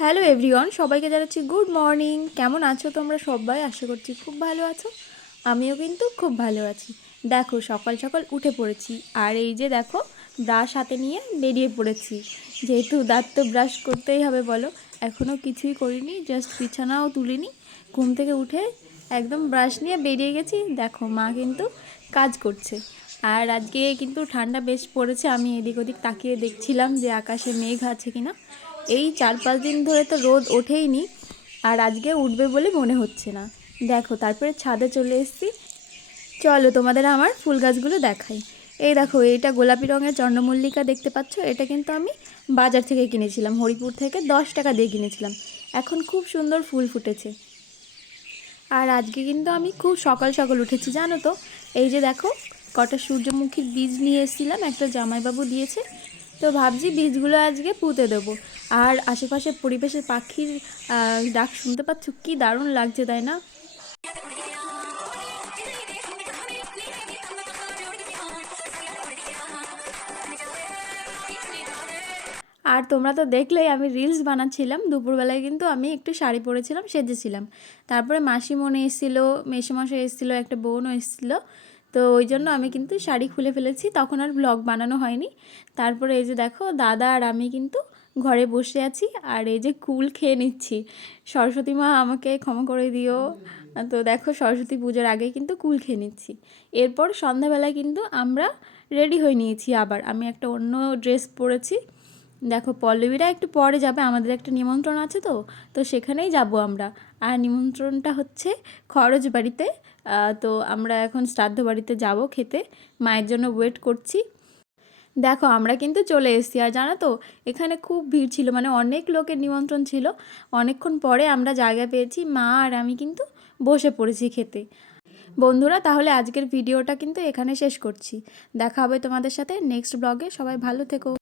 Hello everyone, সবাইকে জানাচ্ছি good morning. কেমন আছো তোমরা সবাই? আশা করছি খুব ভালো আছো। আমিও কিন্তু খুব ভালো আছি। দেখো, সকাল সকাল উঠে পড়েছি। আর এই যে দেখো, ব্রাশ হাতে নিয়ে বেরিয়ে পড়েছি। যেহেতু দাঁত তো ব্রাশ করতেই হবে বলো এখনও কিছুই করিনি জাস্ট বিছানাও তুলিনি। ঘুম থেকে উঠে একদম ব্রাশ নিয়ে বেরিয়ে গেছি। দেখো, মা কিন্তু কাজ করছে। আর আজকে কিন্তু ঠান্ডা বেশ পড়েছে, আমি এদিক ওদিক তাকিয়ে দেখছিলাম যে আকাশে মেঘ আছে কিনা। এই চার পাঁচ দিন ধরে তো রোদ ওঠেইনি আর আজকে উঠবে বলে মনে হচ্ছে না। দেখো, তারপরে ছাদে চলে এসেছি। চলো তোমাদের আমার ফুল গাছগুলো দেখাই। এই দেখো, এইটা গোলাপি রঙের চন্দ্রমল্লিকা দেখতে পাচ্ছ? এটা কিন্তু আমি বাজার থেকে কিনেছিলাম। হরিপুর থেকে দশ টাকা দিয়ে কিনেছিলাম। এখন খুব সুন্দর ফুল ফুটেছে। আর আজকে কিন্তু আমি খুব সকাল সকাল উঠেছি, জানো তো? এই যে দেখো, কটা সূর্যমুখীর বীজ নিয়ে এসেছিলাম, একটা জামাইবাবু দিয়েছে। তো ভাবছি বীজগুলো আজকে পুঁতে দেবো। আর আশেপাশে পরিবেশের পাখির ডাক শুনতে পাচ্ছ, কি দারুণ লাগছে, তাই না? আর তোমরা তো দেখলেই আমি রিলস বানাচ্ছিলাম। দুপুরবেলায় কিন্তু আমি একটু শাড়ি পরেছিলাম, সেজেছিলাম। তারপরে মাসিমণি এসেছিল, মেসোমশাই এসেছিল, একটা বোনও এসেছিল। তো ওই জন্য আমি কিন্তু শাড়ি খুলে ফেলেছি। তখন আর ব্লগ বানানো হয়নি। তারপরে এই যে দেখো, দাদা আর আমি কিন্তু ঘরে বসে আছি আর এই যে কুল খেয়ে নিচ্ছি। সরস্বতী মা আমাকে ক্ষমা করে দিও। তো দেখো, সরস্বতী পুজোর আগে কিন্তু কুল খেয়ে নিচ্ছি। এরপর সন্ধ্যাবেলায় কিন্তু আমরা রেডি হয়ে নিয়েছি আবার। আমি একটা অন্য ড্রেস পরেছি। দেখো পল্লবীরা একটু পরে যাবে, আমাদের একটা নিমন্ত্রণ আছে তো তো সেখানেই যাব আমরা। আর নিমন্ত্রণটা হচ্ছে খরচ বাড়িতে তো আমরা এখন শ্রাদ্ধ বাড়িতে যাব খেতে, মায়ের জন্য ওয়েট করছি। দেখো আমরা কিন্তু চলে এসেছি, আর জানো তো, এখানে খুব ভিড় ছিল মানে অনেক লোকের নিমন্ত্রণ ছিল। অনেকক্ষণ পরে আমরা জায়গা পেয়েছি, মা আর আমি কিন্তু বসে পড়েছি খেতে। বন্ধুরা, তাহলে আজকের ভিডিওটা কিন্তু এখানে শেষ করছি। দেখা হবে তোমাদের সাথে নেক্সট ব্লগে সবাই ভালো থেকো।